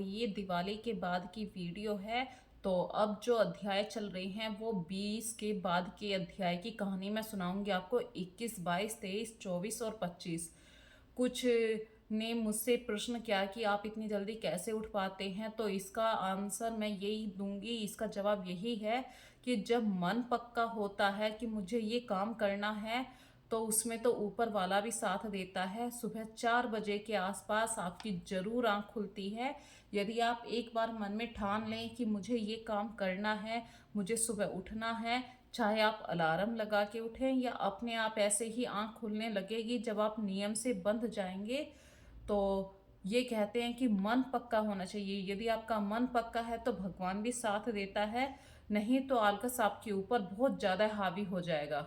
ये दिवाली के बाद की वीडियो है। तो अब जो अध्याय चल रहे हैं वो 20 के बाद के अध्याय की कहानी मैं सुनाऊंगी आपको। 21, 22, 23, 24 और 25। कुछ ने मुझसे प्रश्न किया कि आप इतनी जल्दी कैसे उठ पाते हैं, तो इसका आंसर मैं यही दूंगी। इसका जवाब यही है कि जब मन पक्का होता है कि मुझे ये काम करना है, तो उसमें तो ऊपर वाला भी साथ देता है। सुबह 4 बजे के आसपास आपकी जरूर आंख खुलती है। यदि आप एक बार मन में ठान लें कि मुझे ये काम करना है, मुझे सुबह उठना है, चाहे आप अलार्म लगा के उठें या अपने आप ऐसे ही आंख खुलने लगेगी जब आप नियम से बंध जाएंगे। तो ये कहते हैं कि मन पक्का होना चाहिए। यदि आपका मन पक्का है तो भगवान भी साथ देता है, नहीं तो आलकस आपके ऊपर बहुत ज़्यादा हावी हो जाएगा।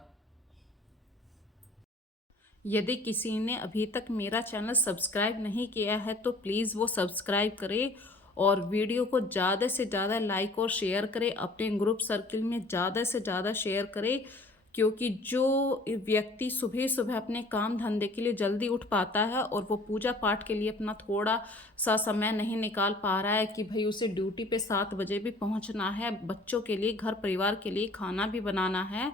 यदि किसी ने अभी तक मेरा चैनल सब्सक्राइब नहीं किया है तो प्लीज़ वो सब्सक्राइब करें और वीडियो को ज़्यादा से ज़्यादा लाइक और शेयर करें। अपने ग्रुप सर्किल में ज़्यादा से ज़्यादा शेयर करें, क्योंकि जो व्यक्ति सुबह सुबह अपने काम धंधे के लिए जल्दी उठ पाता है और वो पूजा पाठ के लिए अपना थोड़ा सा समय नहीं निकाल पा रहा है कि भाई उसे ड्यूटी पे 7 बजे भी पहुंचना है, बच्चों के लिए, घर परिवार के लिए खाना भी बनाना है,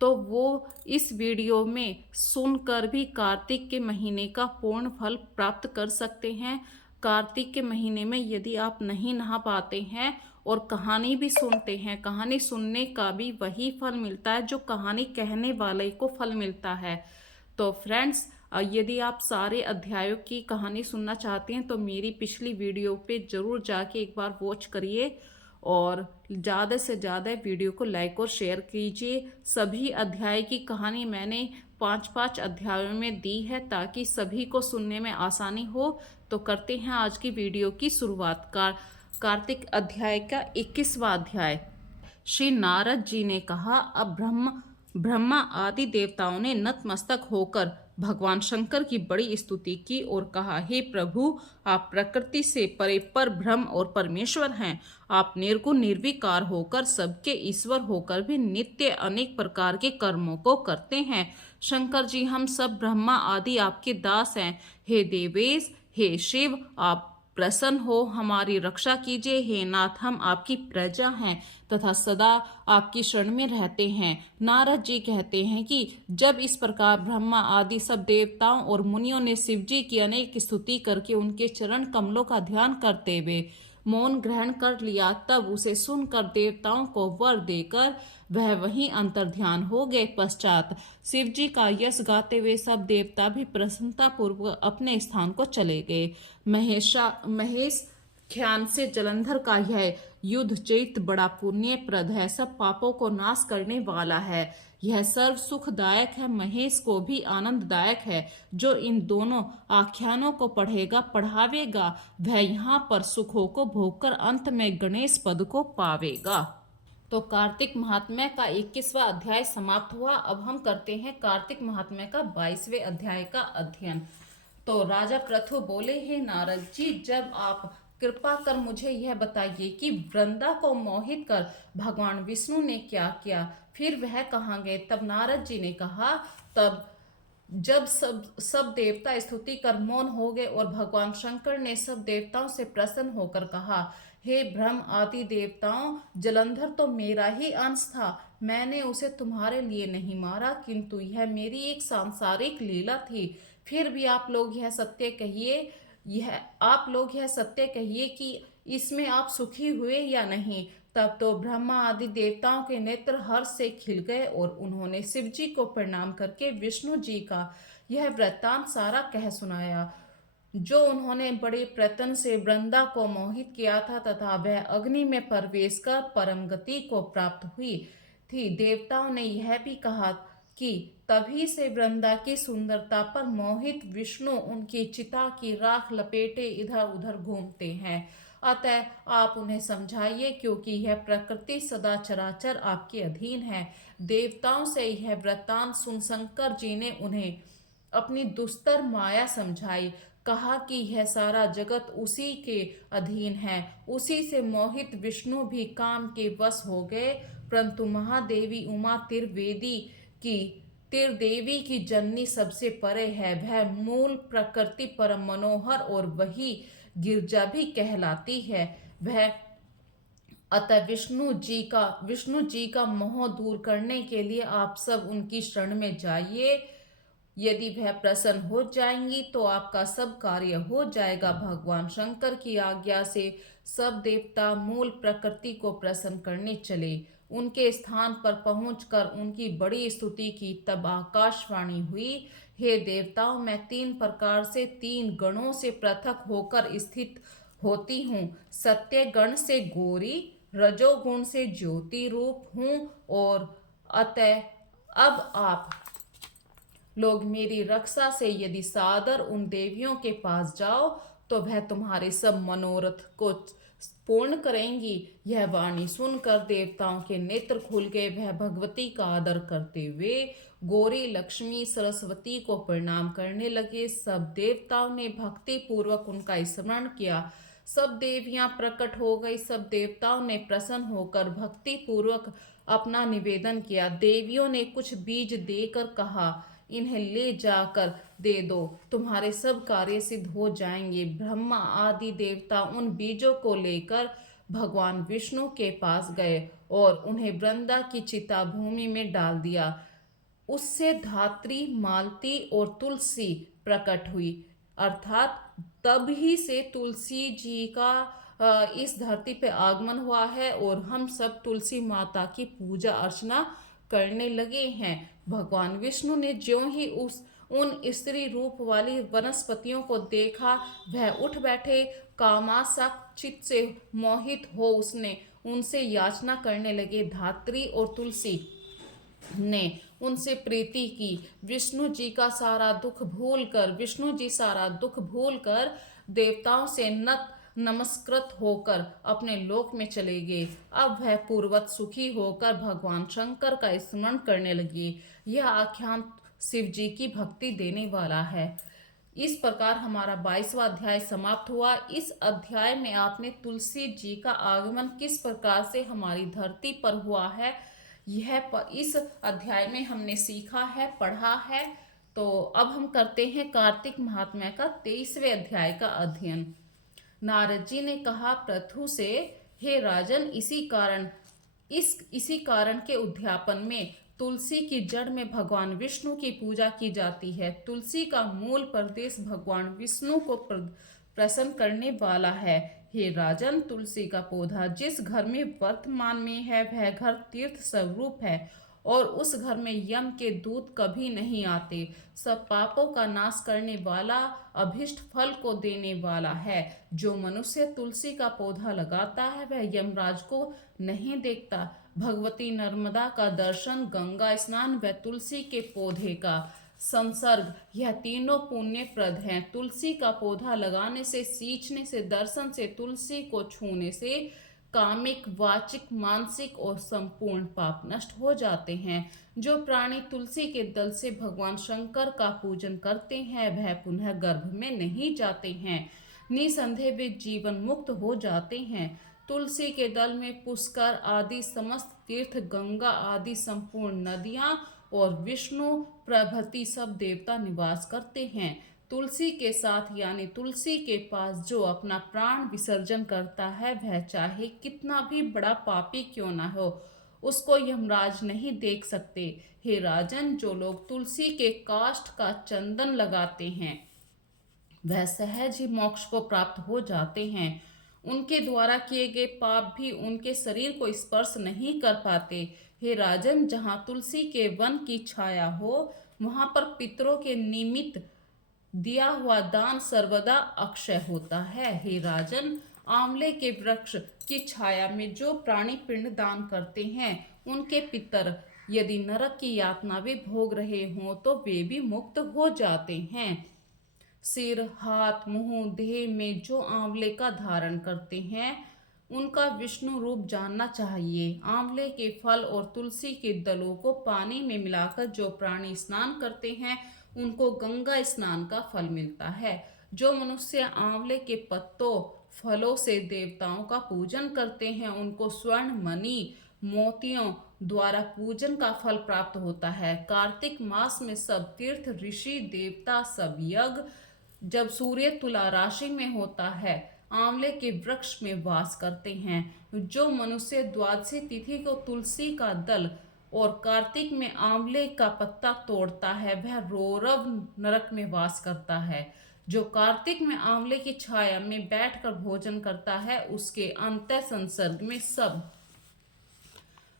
तो वो इस वीडियो में सुनकर भी कार्तिक के महीने का पूर्ण फल प्राप्त कर सकते हैं। कार्तिक के महीने में यदि आप नहीं नहा पाते हैं और कहानी भी सुनते हैं, कहानी सुनने का भी वही फल मिलता है जो कहानी कहने वाले को फल मिलता है। तो फ्रेंड्स, यदि आप सारे अध्यायों की कहानी सुनना चाहते हैं तो मेरी पिछली वीडियो पे ज़रूर जाके एक बार वॉच करिए और ज़्यादा से ज़्यादा वीडियो को लाइक और शेयर कीजिए। सभी अध्याय की कहानी मैंने 5-5 अध्यायों में दी है ताकि सभी को सुनने में आसानी हो। तो करते हैं आज की वीडियो की शुरुआत। कार्तिक अध्याय का 21वां अध्याय। श्री नारद जी ने कहा, अब ब्रह्मा आदि देवताओं ने नतमस्तक होकर भगवान शंकर की बड़ी स्तुति की और कहा, हे प्रभु, आप प्रकृति से परे पर ब्रह्म और परमेश्वर हैं। आप निर्गुण निर्विकार होकर सबके ईश्वर होकर भी नित्य अनेक प्रकार के कर्मों को करते हैं। शंकर जी, हम सब ब्रह्मा आदि आपके दास हैं। हे देवेश, हे शिव, आप प्रसन्न हो, हमारी रक्षा कीजिए। हे नाथ, हम आपकी प्रजा हैं तथा सदा आपकी शरण में रहते हैं। नारद जी कहते हैं कि जब इस प्रकार ब्रह्मा आदि सब देवताओं और मुनियों ने शिव जी की अनेक स्तुति करके उनके चरण कमलों का ध्यान करते हुए मौन ग्रहण कर लिया, तब उसे सुनकर देवताओं को वर देकर वह वहीं अंतर्ध्यान हो गए। पश्चात शिव जी का यश गाते हुए सब देवता भी प्रसन्नता पूर्वक अपने स्थान को चले गए। महेश ख्यान से जलंधर का यह युद्ध चरित बड़ा पुण्यप्रद है, सब पापों को नाश करने वाला है। यह सर्व सुखदायक है, महेश को भी आनंददायक है। जो इन दोनों आख्यानों को पढ़ेगा पढ़ावेगा, वह यहाँ पर सुखों को भोगकर अंत में गणेश पद को पावेगा। तो कार्तिक महात्म्य का 21वां अध्याय समाप्त हुआ। अब हम करते हैं कार्तिक महात्म्य का 22वें अध्याय का अध्ययन। तो राजा पृथु बोले, हे नारद जी, जब आप कृपा कर मुझे यह बताइए कि वृंदा को मोहित कर भगवान विष्णु ने क्या किया, फिर वह कहाँ गए। तब नारद जी ने कहा, तब जब सब देवता स्तुति कर मौन हो गए और भगवान शंकर ने सब देवताओं से प्रसन्न होकर कहा, हे ब्रह्म आदि देवताओं, जलंधर तो मेरा ही अंश था। मैंने उसे तुम्हारे लिए नहीं मारा, किंतु यह मेरी एक सांसारिक लीला थी। फिर भी आप लोग यह सत्य कहिए कि इसमें आप सुखी हुए या नहीं। तब तो ब्रह्मा आदि देवताओं के नेत्र हर्ष से खिल गए और उन्होंने शिव जी को प्रणाम करके विष्णु जी का यह वृत्तांत सारा कह सुनाया, जो उन्होंने बड़े प्रयत्न से वृंदा को मोहित किया था तथा वह अग्नि में प्रवेश कर परम गति को प्राप्त हुई थी। देवताओं ने यह भी कहा कि तभी से वृंदा की सुंदरता पर मोहित विष्णु उनकी चिता की राख लपेटे इधर उधर घूमते हैं। अतः आप उन्हें समझाइए, क्योंकि यह प्रकृति सदा चराचर आपके अधीन है। देवताओं से यह वृत्तांत सुन शंकर जी ने उन्हें अपनी दुस्तर माया समझाई। कहा कि यह सारा जगत उसी के अधीन है। उसी से मोहित विष्णु भी काम के वश हो गए, परंतु महादेवी उमा त्रिदेवी की जननी सबसे परे है। वह मूल प्रकृति परम मनोहर और वही गिरजा भी कहलाती है। वह अतः विष्णु जी का मोह दूर करने के लिए आप सब उनकी शरण में जाइए। यदि वह प्रसन्न हो जाएंगी तो आपका सब कार्य हो जाएगा। भगवान शंकर की आज्ञा से सब देवता मूल प्रकृति को प्रसन्न करने चले। उनके स्थान पर पहुंचकर उनकी बड़ी स्तुति की। तब आकाशवाणी हुई, हे देवताओं, मैं 3 प्रकार से 3 गणों से पृथक होकर स्थित होती हूँ। सत्य गण से गौरी, रजोगुण से ज्योति रूप हूँ, और अतः अब आप लोग मेरी रक्षा से यदि सादर उन देवियों के पास जाओ तो वह तुम्हारे सब मनोरथ को पूर्ण करेंगी। यह वाणी सुनकर देवताओं के नेत्र खुल गए। वह भगवती का आदर करते हुए गौरी, लक्ष्मी, सरस्वती को प्रणाम करने लगे। सब देवताओं ने भक्ति पूर्वक उनका स्मरण किया। सब देवियां प्रकट हो गई। सब देवताओं ने प्रसन्न होकर भक्ति पूर्वक अपना निवेदन किया। देवियों ने कुछ बीज देकर कहा, इन्हें ले जाकर दे दो, तुम्हारे सब कार्य सिद्ध हो जाएंगे। ब्रह्मा आदि देवता उन बीजों को लेकर भगवान विष्णु के पास गए और उन्हें वृंदा की चिता भूमि में डाल दिया। उससे धात्री, मालती और तुलसी प्रकट हुई। अर्थात तब ही से तुलसी जी का इस धरती पे आगमन हुआ है और हम सब तुलसी माता की पूजा अर्चना करने लगे हैं। भगवान विष्णु ने ज्यों ही उन स्त्री रूप वाली वनस्पतियों को देखा, वह उठ बैठे। कामासक्त चित्त से मोहित हो उसने उनसे याचना करने लगे। धात्री और तुलसी ने उनसे प्रीति की। विष्णु जी सारा दुख भूलकर देवताओं से नमस्कृत होकर अपने लोक में चले गए। अब वह पूर्वत सुखी होकर भगवान शंकर का स्मरण करने लगी। यह आख्यान शिव जी की भक्ति देने वाला है। इस प्रकार हमारा 22वां अध्याय समाप्त हुआ। इस अध्याय में आपने तुलसी जी का आगमन किस प्रकार से हमारी धरती पर हुआ है, इस अध्याय में हमने सीखा है, पढ़ा है। तो अब हम करते हैं कार्तिक महात्म्य का 23वें अध्याय का अध्ययन। नारद जी ने कहा पृथु से, हे राजन, इसी कारण के उद्यापन में तुलसी की जड़ में भगवान विष्णु की पूजा की जाती है। तुलसी का मूल प्रदेश भगवान विष्णु को प्रसन्न करने वाला है। हे राजन, तुलसी का पौधा जिस घर में वर्तमान में है वह घर तीर्थ स्वरूप है और उस घर में यम के दूत कभी नहीं आते। सब पापों का नाश करने वाला, अभिष्ट फल को देने वाला है। जो मनुष्य तुलसी का पौधा लगाता है वह यमराज को नहीं देखता। भगवती नर्मदा का दर्शन, गंगा स्नान व तुलसी के पौधे का संसर्ग, यह तीनों पुण्यप्रद हैं। तुलसी का पौधा लगाने से, सींचने से, दर्शन से, तुलसी को छूने से कामिक, वाचिक, मानसिक और संपूर्ण पाप नष्ट हो जाते हैं। जो प्राणी तुलसी के दल से भगवान शंकर का पूजन करते हैं वह पुनः गर्भ में नहीं जाते हैं। निसंदेह वे जीवन मुक्त हो जाते हैं। तुलसी के दल में पुष्कर आदि समस्त तीर्थ, गंगा आदि संपूर्ण नदियां और विष्णु प्रभृति सब देवता निवास करते हैं। तुलसी के साथ यानी तुलसी के पास जो अपना प्राण विसर्जन करता है वह चाहे कितना भी बड़ा पापी क्यों ना हो, उसको यमराज नहीं देख सकते। हे राजन, जो लोग तुलसी के काष्ठ का चंदन लगाते हैं वह सहज ही मोक्ष को प्राप्त हो जाते हैं। उनके द्वारा किए गए पाप भी उनके शरीर को स्पर्श नहीं कर पाते। हे राजन, जहाँ तुलसी के वन की छाया हो वहां पर पितरों के निमित्त दिया हुआ दान सर्वदा अक्षय होता है। हे राजन, आंवले के वृक्ष की छाया में जो प्राणी पिंड दान करते हैं उनके पितर यदि नरक की यातना वे भोग रहे हों तो वे भी मुक्त हो जाते हैं। सिर, हाथ, मुंह, देह में जो आंवले का धारण करते हैं उनका विष्णु रूप जानना चाहिए। आंवले के फल और तुलसी के दलों को पानी में मिलाकर जो प्राणी स्नान करते हैं उनको गंगा स्नान का फल मिलता है। जो मनुष्य आंवले के पत्तों, फलों से देवताओं का पूजन करते हैं उनको स्वर्ण, मणि, मोतियों द्वारा पूजन का फल प्राप्त होता है। कार्तिक मास में सब तीर्थ, ऋषि, देवता सब यज्ञ जब सूर्य तुला राशि में होता है, आंवले के वृक्ष में वास करते हैं। जो मनुष्य द्वादशी तिथि को तुलसी का दल और कार्तिक में आंवले का पत्ता तोड़ता है, वह रौरव नरक में वास करता है। जो कार्तिक में आंवले की छाया में बैठकर भोजन करता है, उसके अंतः संसर्ग में सब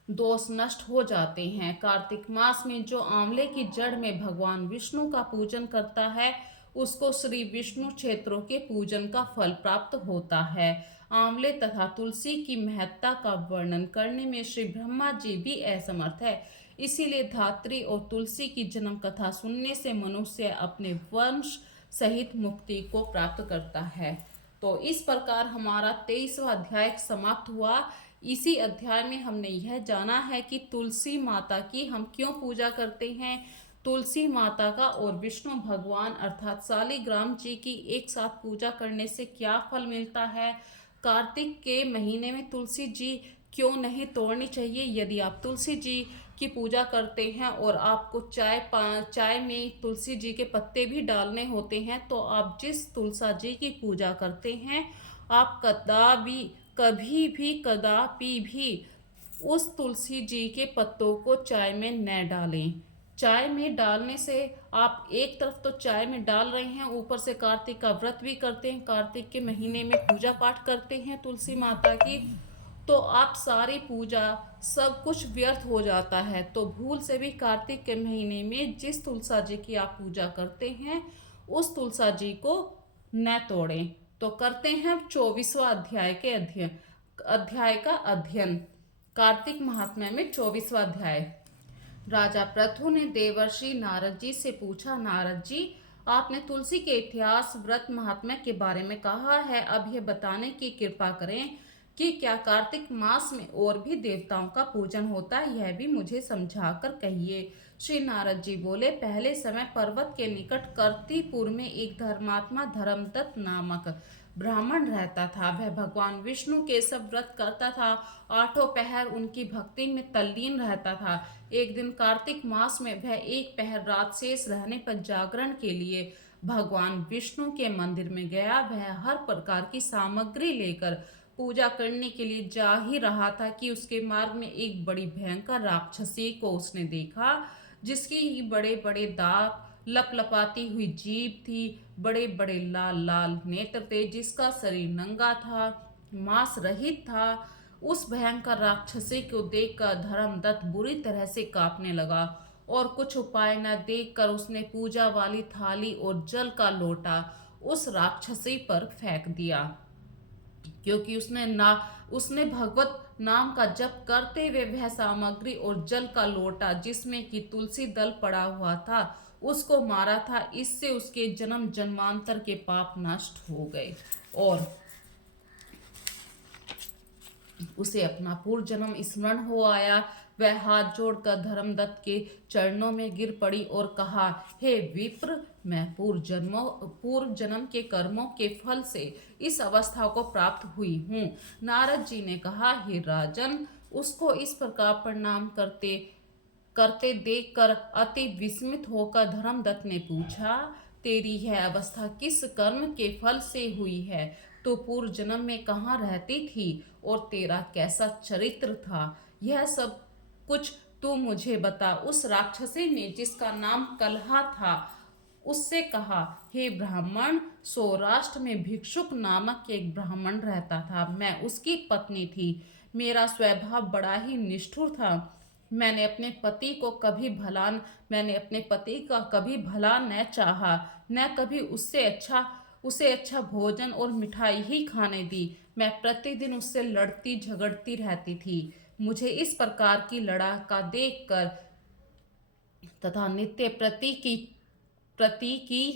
दोष नष्ट हो जाते हैं। कार्तिक मास में जो आंवले की जड़ में भगवान विष्णु का पूजन करता है, उसको श्री विष्णु क्षेत्रों के पूजन का फल प्राप्त होता है। आंवले तथा तुलसी की महत्ता का वर्णन करने में श्री ब्रह्मा जी भी असमर्थ है। इसीलिए धात्री और तुलसी की जन्म कथा सुनने से मनुष्य अपने वंश सहित मुक्ति को प्राप्त करता है। तो इस प्रकार हमारा 23वां अध्याय समाप्त हुआ। इसी अध्याय में हमने यह जाना है कि तुलसी माता की हम क्यों पूजा करते हैं, तुलसी माता का और विष्णु भगवान अर्थात शालिग्राम जी की एक साथ पूजा करने से क्या फल मिलता है, कार्तिक के महीने में तुलसी जी क्यों नहीं तोड़नी चाहिए, यदि आप तुलसी जी की पूजा करते हैं और आपको चाय में तुलसी जी के पत्ते भी डालने होते हैं, तो आप जिस तुलसा जी की पूजा करते हैं, आप कदापि भी उस तुलसी जी के पत्तों को चाय में न डालें। चाय में डालने से आप एक तरफ तो चाय में डाल रहे हैं, ऊपर से कार्तिक का व्रत भी करते हैं, कार्तिक के महीने में पूजा पाठ करते हैं तुलसी माता की, तो आप सारी पूजा सब कुछ व्यर्थ हो जाता है। तो भूल से भी कार्तिक के महीने में जिस तुलसा जी की आप पूजा करते हैं, उस तुलसा जी को न तोड़ें। तो करते हैं 24वां अध्याय का अध्ययन। कार्तिक महात्म्य में 24वां अध्याय। राजा पृथु ने देवर्षि नारद जी से पूछा, नारद जी, आपने तुलसी के इतिहास व्रत महात्म्य के बारे में कहा है, अब यह बताने की कृपा करें कि क्या कार्तिक मास में और भी देवताओं का पूजन होता है, यह भी मुझे समझाकर कहिए। श्री नारद जी बोले, पहले समय पर्वत के निकट कर्तिपुर में एक धर्मात्मा धर्मदत्त नामक ब्राह्मण रहता था। वह भगवान विष्णु के सब व्रत करता था, आठों पहर उनकी भक्ति में तल्लीन रहता था। एक दिन कार्तिक मास में वह एक पहर रात शेष रहने पर जागरण के लिए भगवान विष्णु के मंदिर में गया। वह हर प्रकार की सामग्री लेकर पूजा करने के लिए जा ही रहा था कि उसके मार्ग में एक बड़ी भयंकर राक्षसी को उसने देखा, जिसकी बड़े बड़े दांत, लपलपाती हुई जीभ थी, बड़े बड़े लाल लाल नेत्र थे, जिसका शरीर नंगा था, मांस रहित था। उस भयंकर राक्षसी को देखकर धर्मदत्त बुरी तरह से कांपने लगा और कुछ उपाय न देखकर उसने पूजा वाली थाली और जल का लोटा उस राक्षसी पर फेंक दिया, क्योंकि उसने भगवत नाम का जप करते हुए वह सामग्री और जल का लोटा जिसमें कि तुलसी दल पड़ा हुआ था, उसको मारा था। इससे उसके जन्म जन्मांतर के पाप नष्ट हो गए और उसे अपना पूर्व जन्म स्मरण हो आया। वह हाथ जोड़कर धर्मदत्त के चरणों में गिर पड़ी और कहा, हे विप्र, मैं पूर्व जन्म के कर्मों के फल से इस अवस्था को प्राप्त हुई हूँ। नारद जी ने कहा, हे राजन, उसको इस प्रकार प्रणाम करते करते देखकर अति विस्मित होकर धर्मदत्त ने पूछा, तेरी यह अवस्था किस कर्म के फल से हुई है? तो पूर्व जन्म में कहाँ रहती थी और तेरा कैसा चरित्र था, यह सब कुछ तू मुझे बता। उस राक्षसी ने, जिसका नाम कलहा था, उससे कहा, हे ब्राह्मण, सौराष्ट्र में भिक्षुक नामक एक ब्राह्मण रहता था। मैं उसकी पत्नी थी। मेरा स्वभाव बड़ा ही निष्ठुर था। मैंने अपने पति का कभी भला न चाहा, न कभी उसे अच्छा भोजन और मिठाई ही खाने दी। मैं प्रतिदिन उससे लड़ती झगड़ती रहती थी। मुझे इस प्रकार की लड़ाका देखकर तथा नित्य प्रति की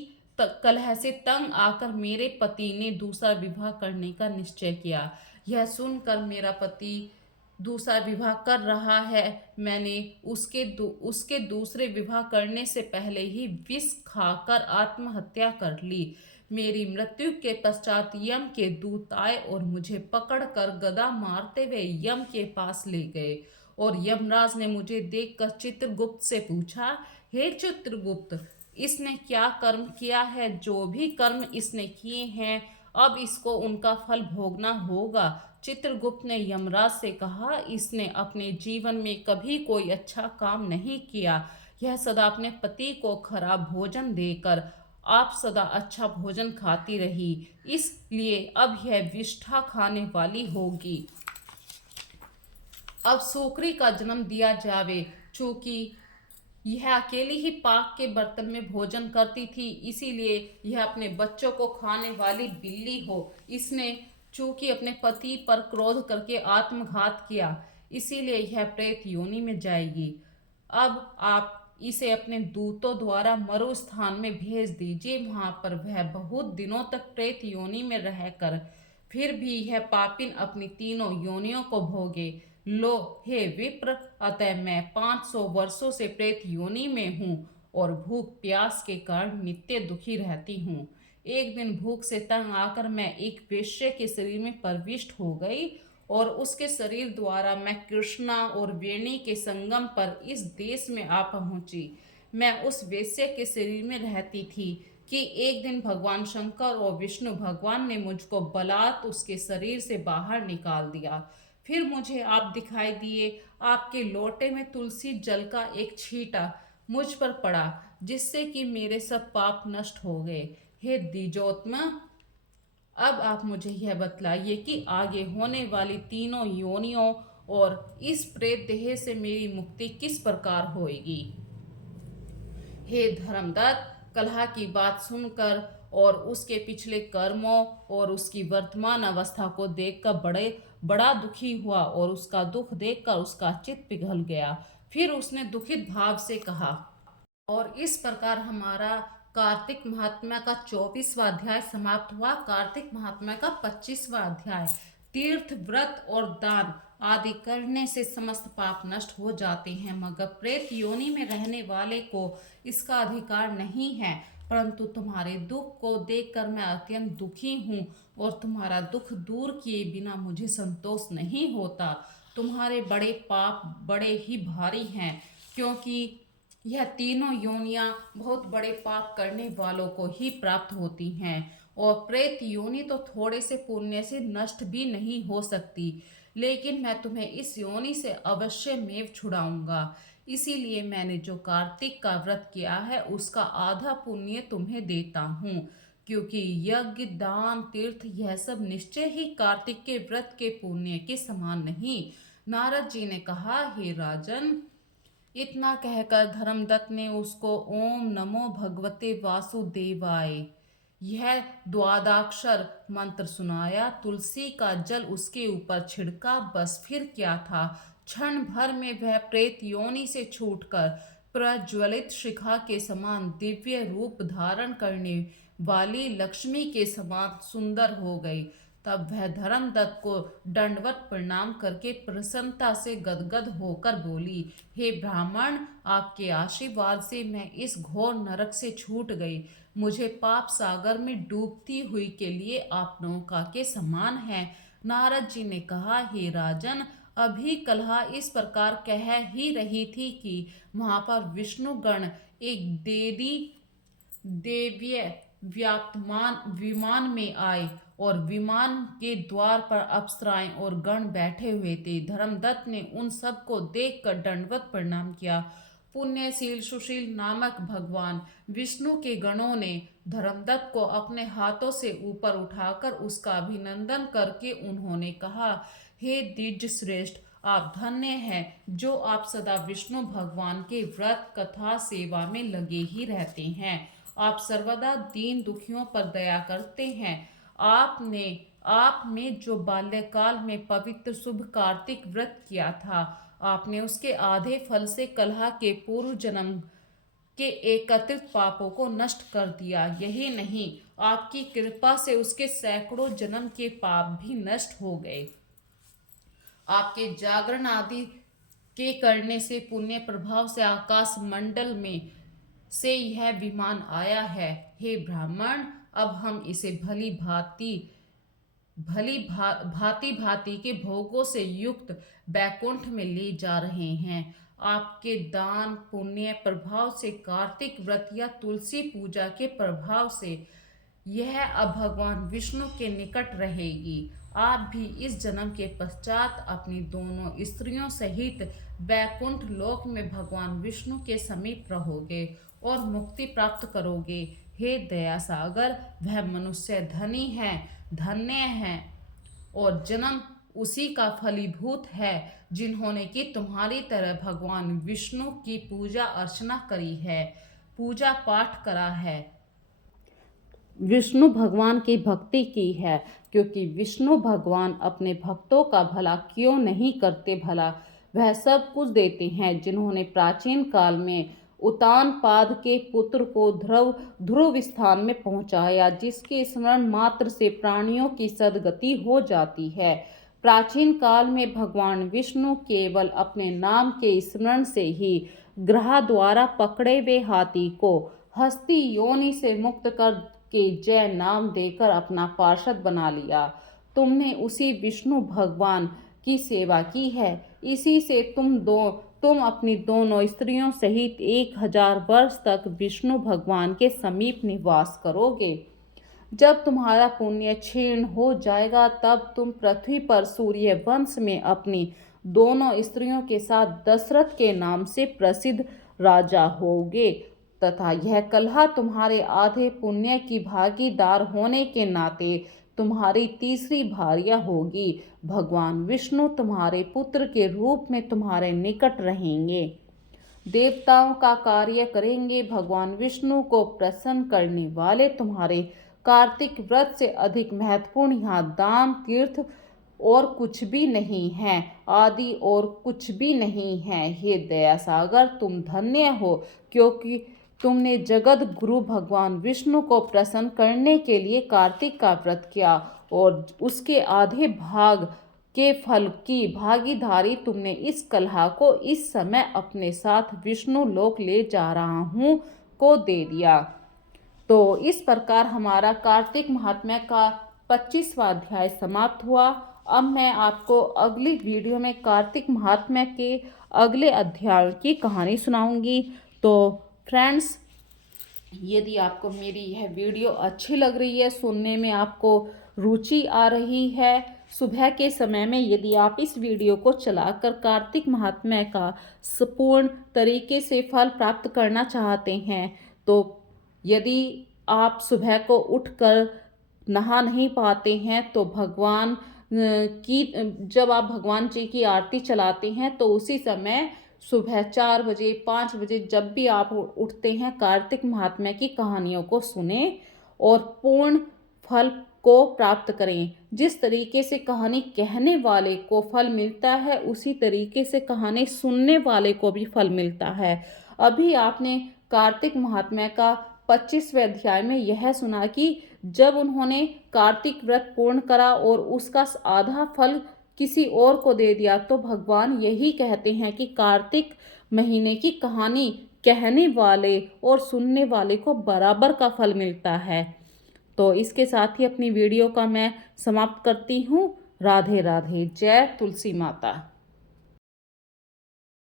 कलह से तंग आकर मेरे पति ने दूसरा विवाह करने का निश्चय किया। यह सुनकर मेरा पति दूसरा विवाह कर रहा है, मैंने उसके दूसरे विवाह करने से पहले ही विष खाकर आत्महत्या कर ली। मेरी मृत्यु के पश्चात यम के दूत आए और मुझे पकड़कर गदा मारते हुए यम के पास ले गए। और यमराज ने मुझे देखकर चित्रगुप्त से पूछा, हे चित्रगुप्त, इसने क्या कर्म किया है, जो भी कर्म इसने किए हैं अब इसको उनका फल भोगना होगा। चित्रगुप्त ने यमराज से कहा, इसने अपने जीवन में कभी कोई अच्छा काम नहीं किया। यह सदा अपने पति को खराब भोजन देकर आप सदा अच्छा भोजन खाती रही, इसलिए अब यह विष्ठा खाने वाली होगी। अब सूकरी का जन्म दिया जावे। चूंकि यह अकेली ही पाक के बर्तन में भोजन करती थी, इसीलिए यह अपने बच्चों को खाने वाली बिल्ली हो। इसने चूंकि अपने पति पर क्रोध करके आत्मघात किया, इसीलिए यह प्रेत योनि में जाएगी। अब आप इसे अपने दूतों द्वारा मरु स्थान में भेज दीजिए, वहां पर वह बहुत दिनों तक प्रेत योनि में रहकर फिर भी यह पापिन अपनी तीनों योनियों को भोगे। लो हे विप्र, अतः मैं 500 वर्षों से प्रेत योनि में हूँ और भूख प्यास के कारण नित्य दुखी रहती हूँ। एक दिन भूख से तंग आकर मैं एक वेश्या के शरीर में प्रविष्ट हो गई और उसके शरीर द्वारा मैं कृष्णा और वेणी के संगम पर इस देश में आ पहुंची। मैं उस वेश्या के शरीर में रहती थी कि एक दिन भगवान शंकर और विष्णु भगवान ने मुझको बलात् उसके शरीर से बाहर निकाल दिया। फिर मुझे आप दिखाई दिए। आपके लोटे में तुलसी जल का एक छींटा मुझ पर पड़ा, जिससे कि मेरे सब पाप नष्ट हो गए। हे द्विजोत्तम, अब आप मुझे यह बतलाइए कि आगे होने वाली तीनों योनियों और इस प्रेत देह से मेरी मुक्ति किस प्रकार होएगी। हे धर्मदत्त, कलह की बात सुनकर और उसके पिछले कर्मों और उसकी वर्तमान अवस्था को देखकर बड़ा दुखी हुआ और उसका दुख देखकर उसका चित्त पिघल गया। फिर उसने दुखित भाव से कहा, और इस प्रकार हमारा कार्तिक महात्म्य का 24वां अध्याय समाप्त हुआ। कार्तिक महात्म्य का 25वां अध्याय। तीर्थ, व्रत और दान आदि करने से समस्त पाप नष्ट हो जाते हैं, मगर प्रेत योनि में रहने वाले को इसका अधिकार नहीं है। परंतु तुम्हारे दुख को देखकर मैं अत्यंत दुखी हूँ और तुम्हारा दुख दूर किए बिना मुझे संतोष नहीं होता। तुम्हारे बड़े पाप बड़े ही भारी हैं, क्योंकि यह तीनों योनियां बहुत बड़े पाप करने वालों को ही प्राप्त होती हैं और प्रेत योनि तो थोड़े से पुण्य से नष्ट भी नहीं हो सकती। लेकिन मैं तुम्हें इस योनि से अवश्य मेव छुड़ाऊंगा। इसीलिए मैंने जो कार्तिक का व्रत किया है उसका आधा पुण्य तुम्हें देता हूँ, क्योंकि यज्ञ, दान, तीर्थ यह सब निश्चय ही कार्तिक के व्रत के पुण्य के समान नहीं। नारद जी ने कहा, हे राजन, इतना कहकर धर्मदत्त ने उसको ओम नमो भगवते वासुदेवाय यह द्वादाक्षर मंत्र सुनाया। तुलसी का जल उसके ऊपर छिड़का, बस फिर क्या था। क्षण भर में वह प्रेत योनि से छूटकर प्रज्वलित शिखा के समान दिव्य रूप धारण करने वाली लक्ष्मी के समान सुंदर हो गई। तब वह धर्मदत्त को दंडवत प्रणाम करके प्रसन्नता से गदगद होकर बोली, हे ब्राह्मण, आपके आशीर्वाद से मैं इस घोर नरक से छूट गई। मुझे पाप सागर में डूबती हुई के लिए आप नौका के समान है। नारद जी ने कहा, हे राजन, अभी कलहा इस प्रकार कह ही रही थी कि वहां पर विष्णुगण एक देवीय व्याप्तमान विमान में आए और विमान के द्वार पर अप्सराएं और गण बैठे हुए थे। धर्मदत्त ने उन सब को देखकर दंडवत प्रणाम किया। पुण्यशील सुशील नामक भगवान विष्णु के गणों ने धर्मदत्त को अपने हाथों से ऊपर उठाकर उसका अभिनंदन करके उन्होंने कहा, हे द्विज श्रेष्ठ, आप धन्य हैं जो आप सदा विष्णु भगवान के व्रत कथा सेवा में लगे ही रहते हैं। आप सर्वदा दीन दुखियों पर दया करते हैं। आप में जो बाल्यकाल में पवित्र शुभ कार्तिक व्रत किया था, आपने उसके आधे फल से कलह के पूर्व जन्म के एकत्रित पापों को नष्ट कर दिया। यही नहीं, आपकी कृपा से उसके सैकड़ों जन्म के पाप भी नष्ट हो गए। आपके जागरण आदि के करने से पुण्य प्रभाव से आकाश मंडल में से यह विमान आया है। हे ब्राह्मण, अब हम इसे भांति भांति के भोगों से युक्त बैकुंठ में ले जा रहे हैं। आपके दान पुण्य प्रभाव से, कार्तिक व्रत या तुलसी पूजा के प्रभाव से यह अब भगवान विष्णु के निकट रहेगी। आप भी इस जन्म के पश्चात अपनी दोनों स्त्रियों सहित वैकुंठ लोक में भगवान विष्णु के समीप रहोगे और मुक्ति प्राप्त करोगे। हे दया सागर, वह मनुष्य धनी है, धन्य है और जन्म उसी का फलीभूत है जिन्होंने कि तुम्हारी तरह भगवान विष्णु की पूजा अर्चना करी है, पूजा पाठ करा है, विष्णु भगवान की भक्ति की है। क्योंकि विष्णु भगवान अपने भक्तों का भला क्यों नहीं करते भला, वह सब कुछ देते हैं। जिन्होंने प्राचीन काल में उतानपाद के पुत्र को ध्रुव स्थान में पहुंचाया, जिसके स्मरण मात्र से प्राणियों की सद्गति हो जाती है। प्राचीन काल में भगवान विष्णु केवल अपने नाम के स्मरण से ही ग्रह द्वारा पकड़े हुए हाथी को हस्ती योनि से मुक्त कर के जय नाम देकर अपना पार्षद बना लिया। तुमने उसी विष्णु भगवान की सेवा की है। इसी से तुम अपनी दोनों स्त्रियों सहित 1000 वर्ष तक विष्णु भगवान के समीप निवास करोगे। जब तुम्हारा पुण्य क्षीण हो जाएगा तब तुम पृथ्वी पर सूर्य वंश में अपनी दोनों स्त्रियों के साथ दशरथ के नाम से प्रसिद्ध राजा होगे तथा यह कलह तुम्हारे आधे पुण्य की भागीदार होने के नाते तुम्हारी तीसरी भार्या होगी। भगवान विष्णु तुम्हारे पुत्र के रूप में तुम्हारे निकट रहेंगे, देवताओं का कार्य करेंगे। भगवान विष्णु को प्रसन्न करने वाले तुम्हारे कार्तिक व्रत से अधिक महत्वपूर्ण यहाँ दान तीर्थ और कुछ भी नहीं है, आदि और कुछ भी नहीं है। हे दया सागर, तुम धन्य हो क्योंकि तुमने जगत गुरु भगवान विष्णु को प्रसन्न करने के लिए कार्तिक का व्रत किया और उसके आधे भाग के फल की भागीदारी तुमने इस कलह को इस समय अपने साथ विष्णु लोक ले जा रहा हूँ को दे दिया। तो इस प्रकार हमारा कार्तिक महात्म्य का 25वां अध्याय समाप्त हुआ। अब मैं आपको अगली वीडियो में कार्तिक महात्म्य के अगले अध्याय की कहानी सुनाऊंगी। तो फ्रेंड्स, यदि आपको मेरी यह वीडियो अच्छी लग रही है, सुनने में आपको रुचि आ रही है, सुबह के समय में यदि आप इस वीडियो को चलाकर कार्तिक महात्म्य का संपूर्ण तरीके से फल प्राप्त करना चाहते हैं, तो यदि आप सुबह को उठकर नहा नहीं पाते हैं तो भगवान की जब आप भगवान जी की आरती चलाते हैं तो उसी समय सुबह 4 बजे 5 बजे जब भी आप उठते हैं कार्तिक महात्म्य की कहानियों को सुने और पूर्ण फल को प्राप्त करें। जिस तरीके से कहानी कहने वाले को फल मिलता है उसी तरीके से कहानी सुनने वाले को भी फल मिलता है। अभी आपने कार्तिक महात्म्य का 25वें अध्याय में यह सुना कि जब उन्होंने कार्तिक व्रत पूर्ण करा और उसका आधा फल किसी और को दे दिया तो भगवान यही कहते हैं कि कार्तिक महीने की कहानी कहने वाले और सुनने वाले को बराबर का फल मिलता है। तो इसके साथ ही अपनी वीडियो का मैं समाप्त करती हूँ। राधे राधे। जय तुलसी माता।